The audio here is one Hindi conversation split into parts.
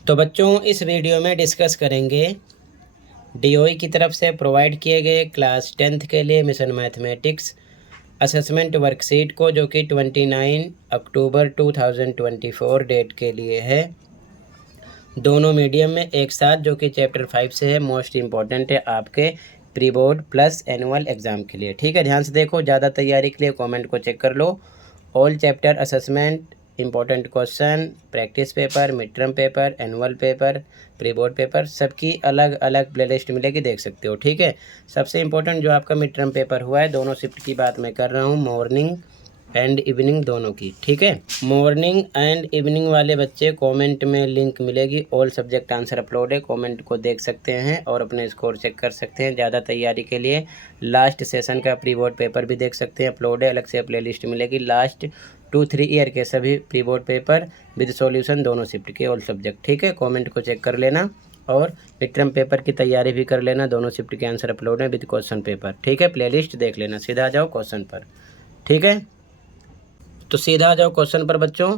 तो बच्चों इस वीडियो में डिस्कस करेंगे डीओई की तरफ से प्रोवाइड किए गए क्लास 10th के लिए मिशन मैथमेटिक्स असेसमेंट वर्कशीट को, जो कि 29 अक्टूबर 2024 डेट के लिए है, दोनों मीडियम में एक साथ, जो कि चैप्टर 5 से है। मोस्ट इम्पॉर्टेंट है आपके pre board plus annual exam के लिए। ठीक है, ध्यान से देखो, ज़्यादा तैयारी के लिए कमेंट को चेक कर लो। All chapter assessment, important question, practice paper, mid term paper, annual paper, pre board paper, सबकी अलग अलग प्लेलिस्ट मिलेगी, देख सकते हो। ठीक है, सबसे इम्पोर्टेंट जो आपका मिड टर्म पेपर हुआ है, दोनों शिफ्ट की बात मैं कर रहा हूँ, मॉर्निंग एंड इवनिंग दोनों की। ठीक है, मॉर्निंग एंड इवनिंग वाले बच्चे कमेंट में लिंक मिलेगी, ऑल सब्जेक्ट आंसर अपलोड है, कमेंट को देख सकते हैं और अपने स्कोर चेक कर सकते हैं। ज़्यादा तैयारी के लिए लास्ट सेशन का प्री बोर्ड पेपर भी देख सकते हैं, अपलोड है, अलग से प्लेलिस्ट मिलेगी। लास्ट 2-3 ईयर के सभी pre board paper with solution, दोनों शिफ्ट के ऑल सब्जेक्ट। ठीक है, कमेंट को चेक कर लेना और मिड टर्म पेपर की तैयारी भी कर लेना, दोनों शिफ्ट के आंसर अपलोड है विद क्वेश्चन पेपर। ठीक है, प्लेलिस्ट देख लेना। सीधा आ जाओ क्वेश्चन पर। ठीक है, तो सीधा आ जाओ क्वेश्चन पर बच्चों।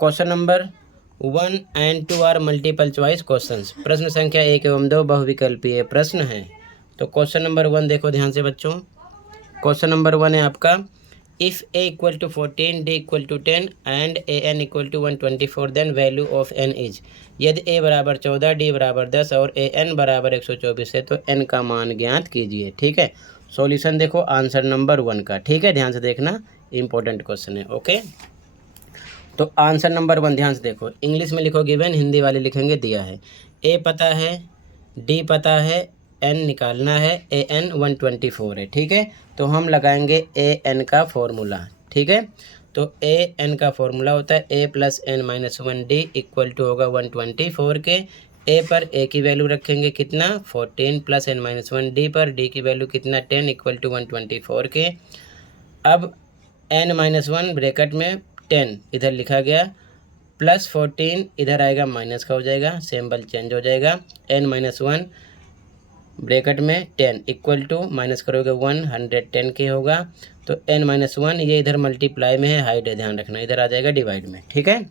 Question number 1 and 2 are multiple choice questions. प्रश्न संख्या 1 एवं 2 बहुविकल्पीय प्रश्न है। तो क्वेश्चन नंबर 1 देखो ध्यान से बच्चों। क्वेश्चन नंबर 1 है आपका, if A equal to 14, D equal to 10 and A N equal to 124, then value of N is. यदि ए बराबर 14, डी बराबर 10 और ए एन बराबर 124 है तो एन का मान ज्ञात कीजिए। ठीक है, सॉल्यूशन देखो आंसर नंबर 1 का। ठीक है, ध्यान से देखना, इंपॉर्टेंट क्वेश्चन है। ओके, तो आंसर नंबर 1 ध्यान से देखो, इंग्लिश में लिखो गिवन, हिंदी वाले लिखेंगे दिया है। ए पता है, डी पता है, एन निकालना है, ए एन 124 है। ठीक है, तो हम लगाएंगे ए एन का फॉर्मूला। ठीक है, तो ए एन का फॉर्मूला होता है A plus N minus 1 D equal to होगा 124 के। ए पर ए की वैल्यू रखेंगे कितना 14 प्लस एन माइनस 1, डी पर डी की वैल्यू कितना 10 इक्वल टू 124 के। अब एन माइनस 1 ब्रैकेट में 10 इधर लिखा गया, प्लस 14 इधर आएगा, माइनस का हो जाएगा, सिंबल चेंज हो जाएगा। एन माइनस 1 ब्रैकेट में 10 इक्वल टू माइनस करोगे 110 के होगा। तो एन माइनस 1 ये इधर मल्टीप्लाई में है, हाइड है, ध्यान रखना, इधर आ जाएगा डिवाइड में। ठीक है,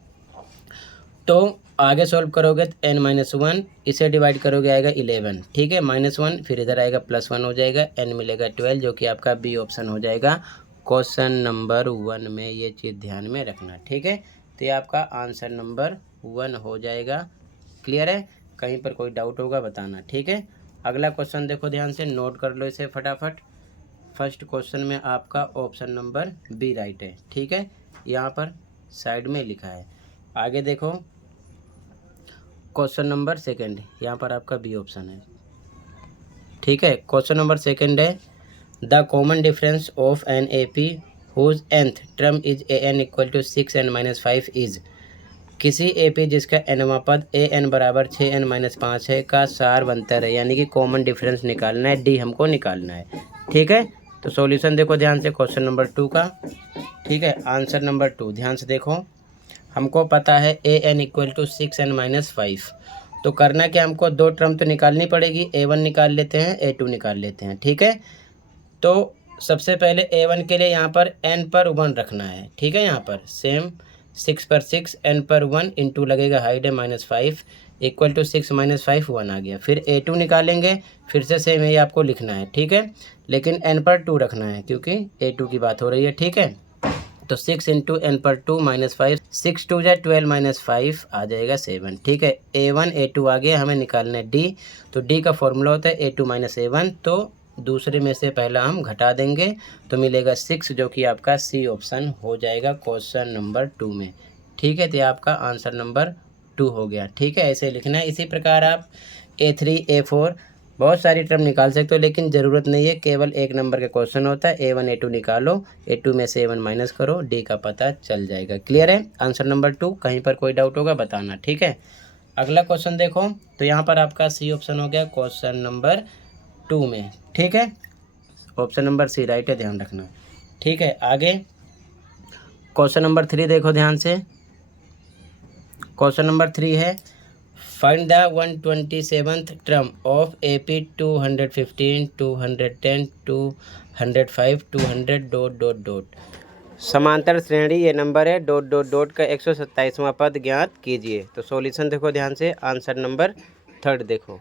तो आगे सॉल्व करोगे तो एन माइनस 1 इसे डिवाइड करोगे आएगा 11। ठीक है, -1 फिर इधर आएगा +1 हो जाएगा, एन मिलेगा 12, जो कि आपका बी ऑप्शन हो जाएगा क्वेश्चन नंबर 1 में। ये चीज़ ध्यान में रखना। ठीक है, तो ये आपका आंसर नंबर 1 हो जाएगा। क्लियर है, कहीं पर कोई डाउट होगा बताना। ठीक है, अगला क्वेश्चन देखो ध्यान से, नोट कर लो इसे फटाफट। फर्स्ट क्वेश्चन में आपका ऑप्शन नंबर बी राइट है। ठीक है, यहाँ पर साइड में लिखा है। आगे देखो क्वेश्चन नंबर सेकंड, यहाँ पर आपका बी ऑप्शन है। ठीक है, क्वेश्चन नंबर सेकंड है, the common difference of an A P whose nth term is A N equal to 6n-5 is. किसी ए पी जिसका एनवा पद ए एन बराबर 6n-5 है का सार बनता है, यानी कि कॉमन डिफरेंस निकालना है, डी हमको निकालना है। ठीक है, तो सॉल्यूशन देखो ध्यान से क्वेश्चन नंबर 2 का। ठीक है, आंसर नंबर 2 ध्यान से देखो, हमको पता है ए एन इक्वल टू 6n-5, तो करना क्या, हमको दो टर्म तो निकालनी पड़ेगी, A1 निकाल लेते हैं, A2 निकाल लेते हैं। ठीक है, तो सबसे पहले A1 के लिए यहाँ पर n पर 1 रखना है। ठीक है, यहाँ पर सेम 6 पर 6, n पर 1 इंटू लगेगा, हाइड है -5 इक्वल टू 6 - 5 1 आ गया। फिर A2 निकालेंगे, फिर से सेम यही आपको लिखना है। ठीक है, लेकिन n पर 2 रखना है क्योंकि A2 की बात हो रही है। ठीक है, तो 6 इंटू एन पर 2 -5, 6 2 जा 12 -5 आ जाएगा 7। ठीक है, A1 A2 आ गया, हमें निकालना है डी। तो डी का फॉर्मूला होता है A2 - A1, तो दूसरे में से पहला हम घटा देंगे तो मिलेगा 6, जो कि आपका सी ऑप्शन हो जाएगा क्वेश्चन नंबर 2 में। ठीक है, तो आपका आंसर नंबर 2 हो गया। ठीक है, ऐसे लिखना है। इसी प्रकार आप A3 A4 बहुत सारी टर्म निकाल सकते हो, लेकिन ज़रूरत नहीं है, केवल एक नंबर का क्वेश्चन होता है। A1 A2 निकालो, A2 में से A1 माइनस करो, डी का पता चल जाएगा। क्लियर है, आंसर नंबर 2। कहीं पर कोई डाउट होगा बताना। ठीक है, अगला क्वेश्चन देखो, तो यहाँ पर आपका सी ऑप्शन हो गया क्वेश्चन नंबर 2 में। ठीक है, ऑप्शन नंबर सी राइट है, ध्यान रखना। ठीक है, आगे क्वेश्चन नंबर 3 देखो ध्यान से। क्वेश्चन नंबर 3 है, find the 127th term of AP 215, 210, 205, 200 ... समांतर श्रेणी ये नंबर है डॉट डॉट डॉट का 127वां पद ज्ञात कीजिए। तो सॉल्यूशन देखो ध्यान से, आंसर नंबर 3 देखो,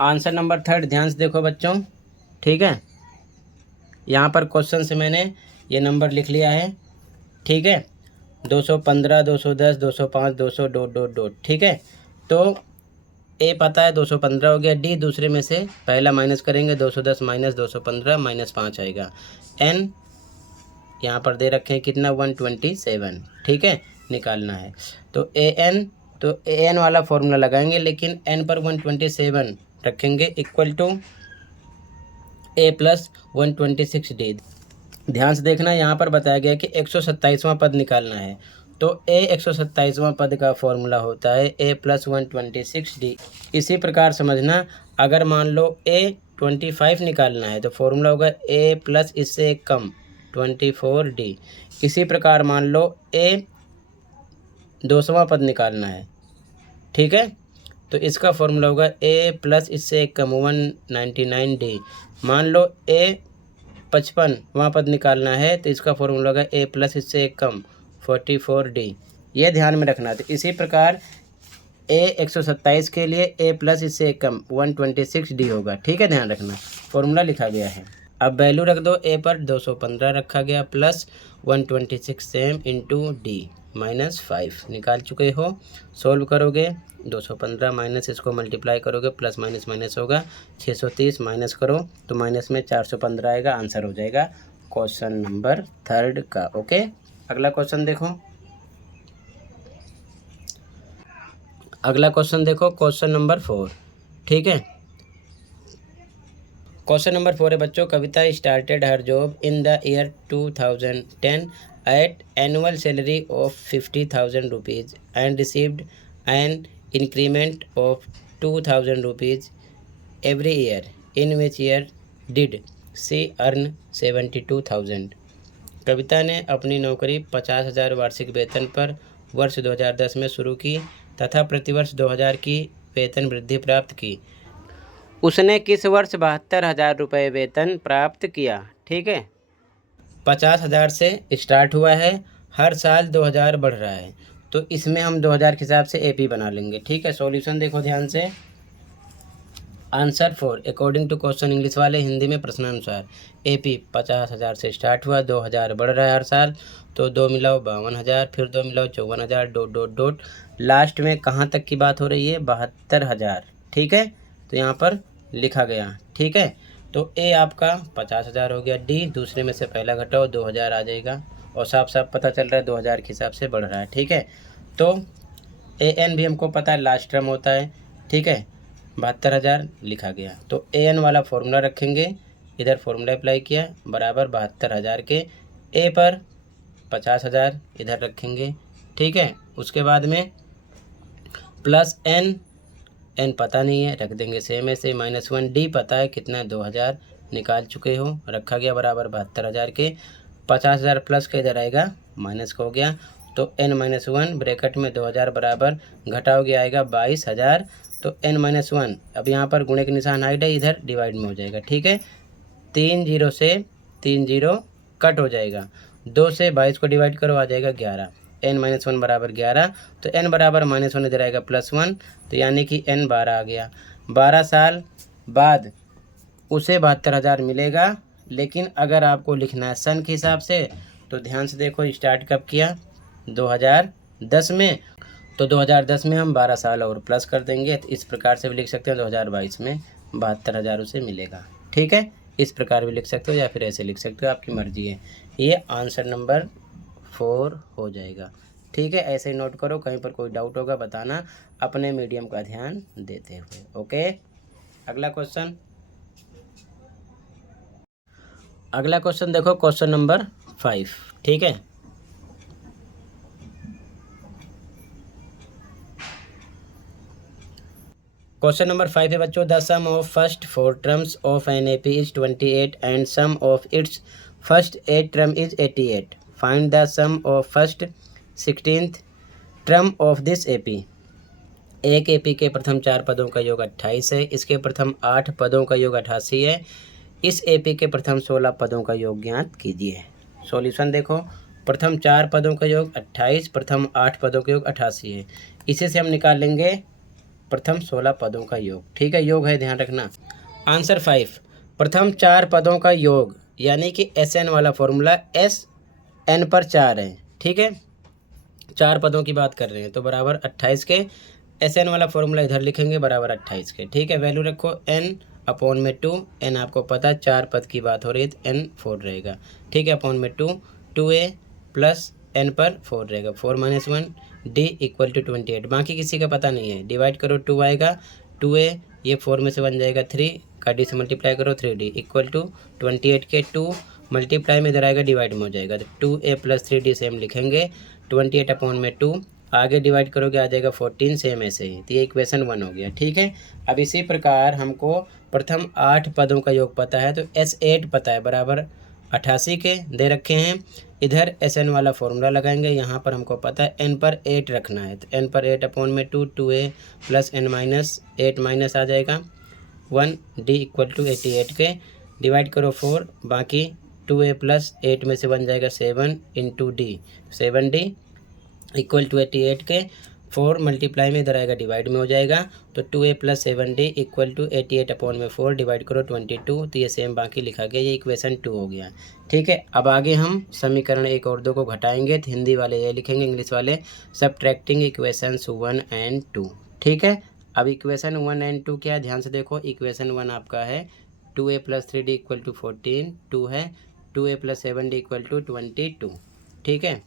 आंसर नंबर 3 ध्यान से देखो बच्चों, ठीक है। यहाँ पर क्वेश्चन से मैंने ये नंबर लिख लिया है, ठीक है। 215, 210, 205, 200 डॉट डॉट डॉट, ठीक है। तो ए पता है 215 हो गया, डी दूसरे में से पहला माइनस करेंगे, 210 माइनस 215 माइनस 5 आएगा। एन यहाँ पर दे रखे हैं कितना, 127, ठीक है, निकालना है। तो ए एन वाला फॉर्मूला लगाएंगे, लेकिन एन पर 127 रखेंगे equal to A plus 126 D. ध्यान से देखना, यहाँ पर बताया गया कि 127वां पद निकालना है। तो ए 127वां पद का फॉर्मूला होता है ए प्लस 126 डी। इसी प्रकार समझना, अगर मान लो ए 25 निकालना है तो फॉर्मूला होगा ए प्लस इससे एक कम 24 डी। इसी प्रकार मान लो ए 200वां पद निकालना है, ठीक है, तो इसका फॉर्मूला होगा ए प्लस इससे एक कम 199 डी। मान लो ए 55वां पद निकालना है तो इसका फॉर्मूला होगा ए प्लस इससे एक कम 44 डी। ये ध्यान में रखना। तो इसी प्रकार ए 127 के लिए ए प्लस इससे एक कम 126 डी होगा, ठीक है, ध्यान रखना, फॉर्मूला लिखा गया है। अब वैल्यू रख दो, ए पर 215 रखा गया plus 126 same into D minus 5 निकाल चुके हो। सोल्व करोगे 215 माइनस इसको मल्टीप्लाई करोगे, प्लस माइनस माइनस होगा, 630 माइनस करो तो माइनस में 415 आएगा, आंसर हो जाएगा क्वेश्चन नंबर 3 का। ओके, अगला क्वेश्चन देखो, अगला क्वेश्चन देखो, क्वेश्चन नंबर 4, ठीक है। क्वेश्चन नंबर 4 है बच्चों, Kavita started her job in the year 2010 at annual salary of 50,000 rupees and received an increment of 2,000 rupees every year. In which year did she earn 72,000? कविता ने अपनी नौकरी 50,000 वार्षिक वेतन पर वर्ष 2010 में शुरू की तथा प्रतिवर्ष 2,000 की वेतन वृद्धि प्राप्त की। उसने किस वर्ष 72,000 रुपये वेतन प्राप्त किया, ठीक है। 50,000 से स्टार्ट हुआ है, हर साल 2,000 बढ़ रहा है, तो इसमें हम 2,000 के हिसाब से एपी बना लेंगे, ठीक है। सॉल्यूशन देखो ध्यान से, answer 4 according to question English वाले, हिंदी में प्रश्नानुसार एपी 50,000 से स्टार्ट हुआ, 2,000 बढ़ रहा है हर साल, तो 2 मिलाओ 52,000, फिर 2 मिलाओ 54,000 डॉट डॉट डॉट, लास्ट में कहाँ तक की बात हो रही है, 72,000, ठीक है। तो यहाँ पर लिखा गया, ठीक है। तो ए आपका 50,000 हो गया, डी दूसरे में से पहला घटाओ 2,000 आ जाएगा, और साफ साफ पता चल रहा है 2,000 के हिसाब से बढ़ रहा है, ठीक है। तो ए एन भी हमको पता है लास्ट टर्म होता है, ठीक है, 72,000 लिखा गया। तो ए एन वाला फॉर्मूला रखेंगे, इधर फॉर्मूला अप्लाई किया, बराबर 72,000 के ए पर 50,000 इधर रखेंगे, ठीक है। उसके बाद में प्लस एन पता नहीं है, रख देंगे सेम ऐसे, -1 डी पता है कितना है, 2,000 निकाल चुके हो, रखा गया बराबर 72,000 के। 50,000 प्लस का इधर आएगा माइनस का हो गया, तो n-1 ब्रैकेट में 2,000 बराबर घटाओगे आएगा 22,000, तो n-1 अब यहाँ पर गुणे के निशान हाइड है, इधर डिवाइड में हो जाएगा, ठीक है। 3 0 से 3 0 कट हो जाएगा, 2 से 22 को डिवाइड करो आ जाएगा 11, n-1 बराबर 11, तो n बराबर -1 इधर आएगा +1, तो यानी कि n 12 आ गया। 12 साल बाद उसे 72,000 मिलेगा, लेकिन अगर आपको लिखना है सन के हिसाब से तो ध्यान से देखो, स्टार्ट कब किया, 2010 में, तो 2010 में हम 12 साल और प्लस कर देंगे, तो इस प्रकार से भी लिख सकते हैं 2022 में 72,000 उसे मिलेगा, ठीक है। इस प्रकार भी लिख सकते हो या फिर ऐसे लिख सकते हो, आपकी मर्जी है। ये आंसर नंबर 4 हो जाएगा, ठीक है। ऐसे ही नोट करो, कहीं पर कोई डाउट होगा बताना, अपने मीडियम का ध्यान देते हुए। ओके, अगला क्वेश्चन, अगला क्वेश्चन देखो, क्वेश्चन नंबर 5, ठीक है। क्वेश्चन नंबर 5 है बच्चों, the sum of first 4 terms of an AP is 28 and sum of its first 8 term is 88। Find the sum of first 16th term of this AP. एक एपी के प्रथम 4 पदों का योग 28 है, इसके प्रथम 8 पदों का योग 88 है, इस एपी के प्रथम 16 पदों का योग ज्ञात कीजिए। सॉल्यूशन देखो, प्रथम 4 पदों का योग 28, प्रथम 8 पदों का योग 88 है। इसी से हम निकाल लेंगे प्रथम 16 पदों का योग। ठीक है, योग है, ध्यान रखना। आंसर 5, प्रथम 4 पदों का योग यानी कि SN वाला फॉर्मूला SN पर 4 है। ठीक है, 4 पदों की बात कर रहे हैं तो बराबर 28 के SN वाला फॉर्मूला इधर लिखेंगे बराबर 28 के। ठीक है, वैल्यू रखो n अपॉन में 2, n आपको पता 4 पद की बात हो रही है तो n 4 रहेगा। ठीक है, अपॉन में 2a प्लस n पर 4 रहेगा, 4 - 1 d इक्वल टू 28। बाकी किसी का पता नहीं है, डिवाइड करो 2 आएगा, 2a ये 4 में से बन जाएगा 3 का d से मल्टीप्लाई करो 3d इक्वल टू 28 के 2 मल्टीप्लाई में इधर आएगा डिवाइड में हो जाएगा तो 2a प्लस 3d सेम लिखेंगे, 28 अपॉन में 2 आगे डिवाइड करोगे आ जाएगा 14 सेम ऐसे ही, तो ये इक्वेशन 1 हो गया। ठीक है, अब इसी प्रकार हमको प्रथम 8 पदों का योग पता है तो S8 पता है बराबर 88 के दे रखे हैं। इधर SN वाला फॉर्मूला लगाएंगे, यहाँ पर हमको पता है n पर 8 रखना है तो n पर 8 अपॉन में 2a plus n minus 8 minus आ जाएगा 1 d इक्वल टू 88 के डिवाइड करो 4, बाकी 2a प्लस 8 में से बन जाएगा 7 into D, 7d equal to 88 के 4 मल्टीप्लाई में इधर आएगा डिवाइड में हो जाएगा तो 2a plus 7d equal to 88 upon में 4 डिवाइड करो 22, तो ये सेम बाकी लिखा गया, ये इक्वेशन 2 हो गया। ठीक है, अब आगे हम समीकरण 1 और 2 को घटाएंगे तो हिंदी वाले ये लिखेंगे, इंग्लिश वाले सब्ट्रैक्टिंग इक्वेशंस 1 एंड 2। ठीक है, अब इक्वेशन 1 एंड 2 क्या है, ध्यान से देखो। इक्वेशन 1 आपका है 2a plus 3d equal to 14, 2 है 2a plus 7d equal to 22। ठीक है,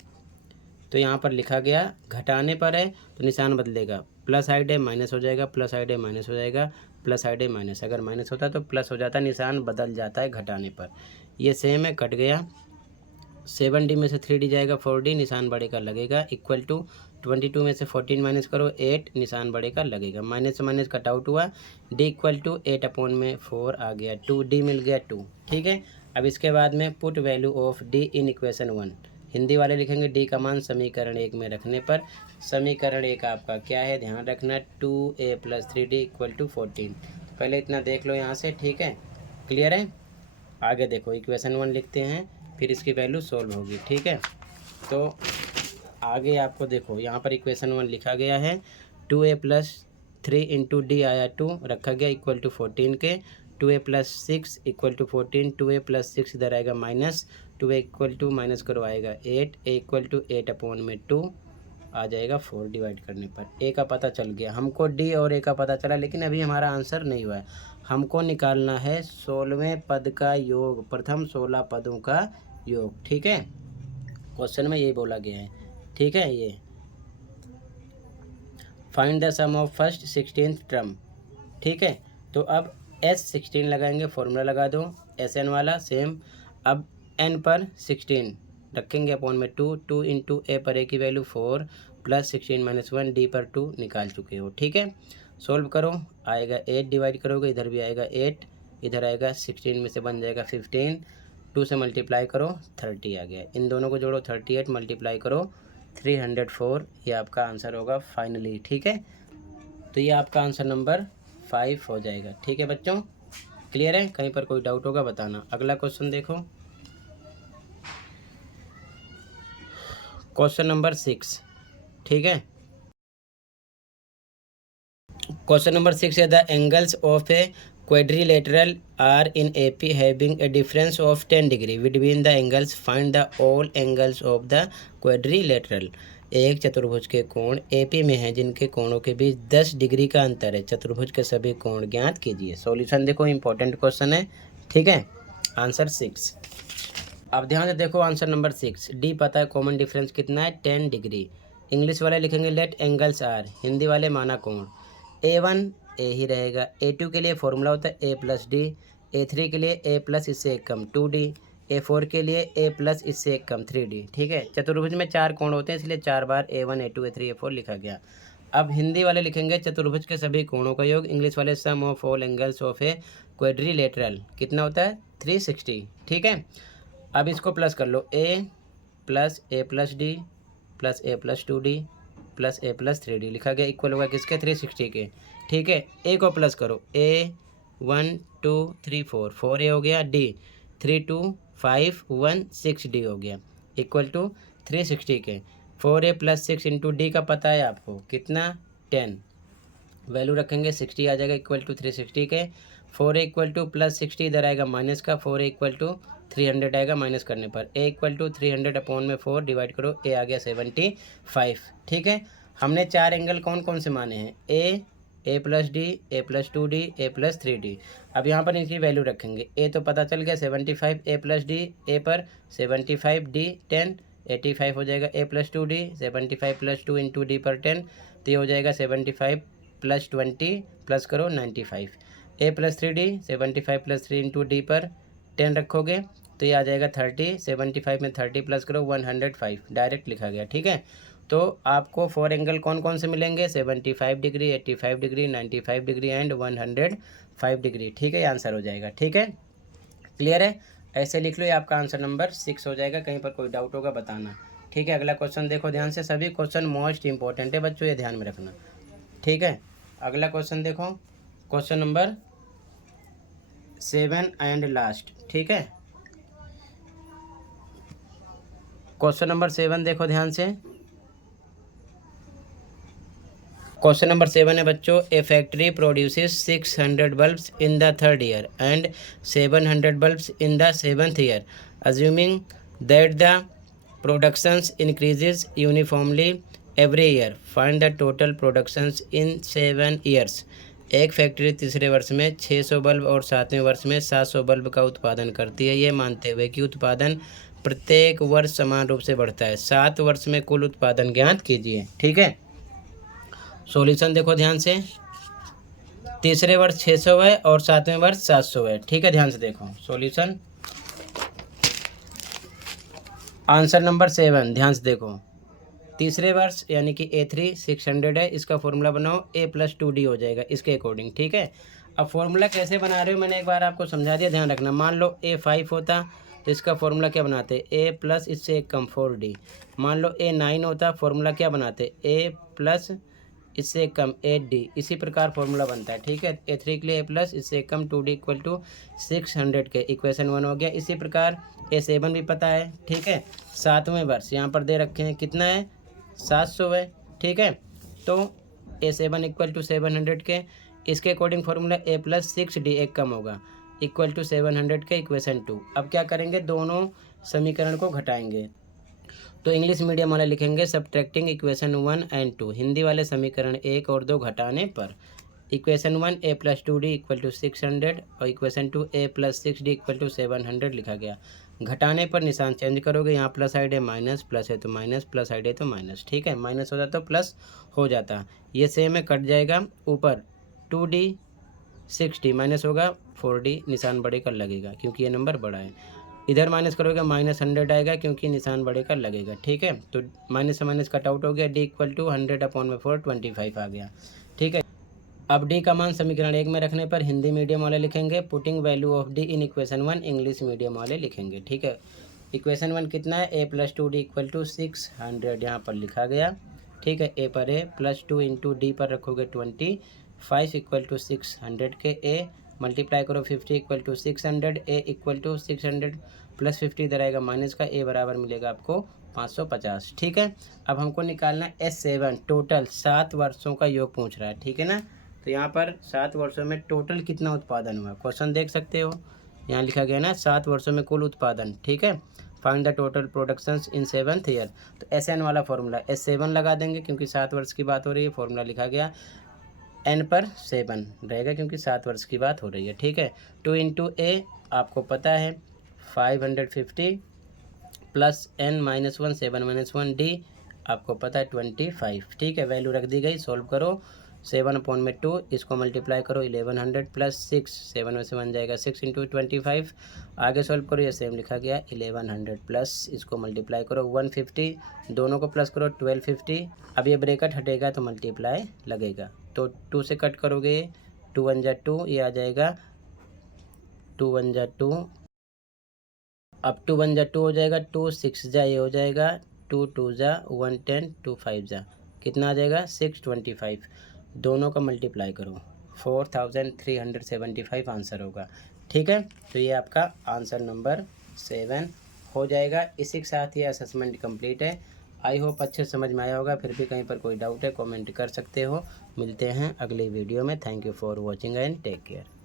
तो यहाँ पर लिखा गया, घटाने पर है तो निशान बदलेगा, प्लस साइड है माइनस हो जाएगा, प्लस साइड है माइनस हो जाएगा, प्लस साइड है माइनस, अगर माइनस होता तो प्लस हो जाता, निशान बदल जाता है घटाने पर। ये सेम है, कट गया, 7d में से 3d जाएगा 4d, निशान बड़े का लगेगा, इक्वल टू 22 में से 14 माइनस करो 8, निशान बड़े का लगेगा, माइनस से माइनस कट आउट हुआ, d इक्वल टू 8 अपॉन में 4 आ गया, 2d मिल गया 2। ठीक है, अब इसके बाद में put value of d in equation 1, Hindi वाले लिखेंगे d का मान समीकरण 1 में रखने पर। समीकरण 1 आपका क्या है, ध्यान रखना, 2a plus 3d equal to 14। पहले इतना देख लो यहाँ से। ठीक है, क्लियर है। आगे देखो, इक्वेशन 1 लिखते हैं फिर इसकी वैल्यू सोल्व होगी। ठीक है, तो आगे आपको देखो यहाँ पर इक्वेशन 1 लिखा गया है, 2a प्लस 3 इंटू डी आया 2 रखा गया इक्वल टू 14 के, 2a plus 6 equal to 14, 2a plus 6 इधर आएगा minus, 2a equal to minus करो आएगा 8, a इक्वल टू 8 अपॉन में 2 आ जाएगा 4 डिवाइड करने पर। a का पता चल गया हमको, d और a का पता चला, लेकिन अभी हमारा आंसर नहीं हुआ है। हमको निकालना है 16वें पद का योग, प्रथम 16 पदों का योग। ठीक है, क्वेश्चन में यही बोला गया है। ठीक है, ये find the sum of first 16th term. ठीक है, तो अब S16 लगाएंगे, फॉर्मूला लगा दो SN वाला सेम। अब n पर 16 रखेंगे अपॉन में 2 इंटू a पर a की वैल्यू 4 प्लस 16 माइनस 1 d पर 2 निकाल चुके हो। ठीक है, सोल्व करो, आएगा 8 डिवाइड करोगे इधर भी आएगा 8, इधर आएगा 16 में से बन जाएगा 15, 2 से मल्टीप्लाई करो 30 आ गया, इन दोनों को जोड़ो 38 मल्टीप्लाई करो 304, ये आपका आंसर होगा फाइनली। ठीक है, तो ये आपका आंसर नंबर 5 हो जाएगा। ठीक है बच्चों, क्लियर है, कहीं पर कोई डाउट होगा बताना। अगला क्वेश्चन देखो, क्वेश्चन नंबर 6। ठीक है, क्वेश्चन नंबर 6 है the angles of a quadrilateral are in AP having a difference of 10 degree between the angles, find the all angles of the quadrilateral. एक चतुर्भुज के कोण AP में हैं जिनके कोणों के बीच 10 डिग्री का अंतर है, चतुर्भुज के सभी कोण ज्ञात कीजिए। सॉल्यूशन देखो, इंपॉर्टेंट क्वेश्चन है। ठीक है, आंसर 6। अब ध्यान से देखो, आंसर नंबर 6, डी पता है, कॉमन डिफरेंस कितना है 10 डिग्री। इंग्लिश वाले लिखेंगे लेट एंगल्स आर, हिंदी वाले माना कोण। A1 ए ही रहेगा, A2 के लिए फॉर्मूला होता है a प्लस डी, A3 के लिए a प्लस इससे एक कम 2d, A4 के लिए a प्लस इससे एक कम 3d। ठीक है, चतुर्भुज में 4 कोण होते हैं इसलिए 4 बार A1 A2 A3 A4 लिखा गया। अब हिंदी वाले लिखेंगे चतुर्भुज के सभी कोणों का योग, इंग्लिश वाले sum of all angles of a quadrilateral कितना होता है 360। ठीक है, अब इसको प्लस कर लो, a plus D plus a plus 2d plus a plus 3d लिखा गया, इक्वल होगा किसके 360 के। ठीक है, a को प्लस करो, a 1 2 3 4, 4A हो गया, डी 3 2 5 1 6D हो गया, इक्वल टू 360 के। 4A प्लस 6 इंटू डी का पता है आपको कितना, 10, वैल्यू रखेंगे 60 आ जाएगा, इक्वल टू 360 के। 4A इक्वल टू प्लस 60 इधर आएगा माइनस का, 4A इक्वल टू 300 आएगा माइनस करने पर। ए इक्वल टू 300 अपॉन में 4 डिवाइड करो, ए आ गया 75। ठीक है, हमने 4 एंगल कौन कौन से माने हैं, ए प्लस डी, ए प्लस 2D, ए प्लस 3D। अब यहाँ पर इनकी वैल्यू रखेंगे, ए तो पता चल गया 75, ए प्लस डी, ए पर 75, डी 10, 85 हो जाएगा, A plus 2D 75 plus 2 into D पर 10, तो ये हो जाएगा 75 प्लस 20 प्लस करो 95। A plus 3D 75 plus 3 into D पर 10 रखोगे तो ये आ जाएगा 30, 75 में 30 प्लस करो 105, डायरेक्ट लिखा गया। ठीक है, तो आपको 4 एंगल कौन कौन से मिलेंगे, 75 degree, 85 degree, 95 degree and 105 degree. ठीक है, आंसर हो जाएगा। ठीक है, क्लियर है, ऐसे लिख लो, ये आपका आंसर नंबर 6 हो जाएगा। कहीं पर कोई डाउट होगा बताना। ठीक है, अगला क्वेश्चन देखो ध्यान से, सभी क्वेश्चन मोस्ट इंपॉर्टेंट है बच्चों, ये ध्यान में रखना। ठीक है, अगला क्वेश्चन देखो, क्वेश्चन नंबर 7 एंड लास्ट। ठीक है, क्वेश्चन नंबर 7 देखो ध्यान से, क्वेश्चन नंबर 7 है बच्चों, a factory produces 600 bulbs in the 3rd year and 700 bulbs in the 7th year, assuming that the productions increases uniformly every year, find the total productions in 7 years. एक फैक्ट्री तीसरे वर्ष में 600 बल्ब और 7वें वर्ष में 700 बल्ब का उत्पादन करती है, ये मानते हुए कि उत्पादन प्रत्येक वर्ष समान रूप से बढ़ता है, 7 वर्ष में कुल उत्पादन ज्ञात कीजिए। ठीक है, सॉल्यूशन देखो ध्यान से, तीसरे वर्ष 600 है और 7वें वर्ष 700 है। ठीक है, ध्यान से देखो सॉल्यूशन, आंसर नंबर 7 ध्यान से देखो, तीसरे वर्ष यानी कि A3 600 है, इसका फॉर्मूला बनाओ, A प्लस 2D हो जाएगा इसके अकॉर्डिंग। ठीक है, अब फॉर्मूला कैसे बना रहे हो मैंने एक बार आपको समझा दिया, ध्यान रखना। मान लो A5 होता तो इसका फॉर्मूला क्या बनाते, A प्लस इससे एक कम 4D। मान लो A9 होता, फॉर्मूला क्या बनाते, A प्लस इससे कम 8D। इसी प्रकार फॉर्मूला बनता है। ठीक है, A3 के लिए A प्लस इससे कम 2D इक्वल टू 600 के, इक्वेशन 1 हो गया। इसी प्रकार A7 भी पता है। ठीक है, 7वें वर्ष यहाँ पर दे रखे हैं, कितना है 700 है। ठीक है, तो A7 इक्वल टू 700 के, इसके according formula A plus 6D एक कम होगा इक्वल टू 700 के, इक्वेशन 2। अब क्या करेंगे, दोनों समीकरण को घटाएंगे, तो इंग्लिश मीडियम वाले लिखेंगे सब्ट्रैक्टिंग इक्वेशन 1 एंड 2, हिंदी वाले समीकरण 1 और 2 घटाने पर। Equation 1 A plus 2D equal to 600 और equation 2 A plus 6D equal to 700 लिखा गया। घटाने पर निशान चेंज करोगे, यहाँ प्लस साइड है माइनस, प्लस है तो माइनस, प्लस साइड है तो माइनस। ठीक है, माइनस हो जाता तो प्लस हो जाता, ये सेम है, कट जाएगा। ऊपर 2D 6D माइनस होगा 4D, निशान बड़े का लगेगा क्योंकि ये नंबर बड़ा है। इधर माइनस करोगे -100 आएगा क्योंकि निशान बड़े का लगेगा। ठीक है, तो माइनस से माइनस कट आउट हो गया, D इक्वल टू 100 अपॉन में 4 25 आ गया। ठीक है, अब D का मान समीकरण 1 में रखने पर हिंदी मीडियम वाले लिखेंगे putting value of D in equation 1, English medium वाले लिखेंगे। ठीक है, इक्वेशन 1 कितना है, A plus 2D equal to 600 यहाँ पर लिखा गया। ठीक है, A पर A प्लस 2 इंटू डी पर रखोगे 25 इक्वल टू 600 के, A मल्टीप्लाई करो 50 equal to 600, A equal to 600 plus 50 इधर आएगा माइनस का, A बराबर मिलेगा आपको 550। ठीक है, अब हमको निकालना S7 टोटल 7 वर्षों का योग पूछ रहा है। ठीक है ना, तो यहाँ पर 7 वर्षों में टोटल कितना उत्पादन हुआ, क्वेश्चन देख सकते हो, यहाँ लिखा गया ना 7 वर्षों में कुल उत्पादन। ठीक है, find the total productions in 7th year, तो SN वाला फॉर्मूला S7 लगा देंगे क्योंकि 7 वर्ष की बात हो रही है, फॉर्मूला लिखा गया N पर 7 रहेगा क्योंकि 7 वर्ष की बात हो रही है। ठीक है, 2 इंटू A आपको पता है 550 प्लस N -1 7 -1 D आपको पता है 25। ठीक है, वैल्यू रख दी गई, सॉल्व करो, 7 अपॉन में 2, इसको मल्टीप्लाई करो 1100 प्लस 6, 7 में से 1 जाएगा 6 इंटू 25, आगे सॉल्व करो, ये सेम लिखा गया 1100 प्लस इसको मल्टीप्लाई करो 150, दोनों को प्लस करो 1250। अब ये ब्रैकेट हटेगा तो मल्टीप्लाई लगेगा, तो 2 से कट करोगे 2 1 जा 2, ये आ जाएगा 2 1 जा 2, अब 2 1 जा 2 हो जाएगा, 2 6 जा ये हो जाएगा, 2 2 जा 110, 2 5 जा कितना आ जाएगा 625, दोनों का मल्टीप्लाई करो 4375 आंसर होगा। ठीक है, तो ये आपका आंसर नंबर 7 हो जाएगा। इसी के साथ ये असेसमेंट कंप्लीट है। आई होप अच्छे समझ में आया होगा। फिर भी कहीं पर कोई डाउट है कमेंट कर सकते हो। मिलते हैं अगली वीडियो में। Thank you for watching and take care.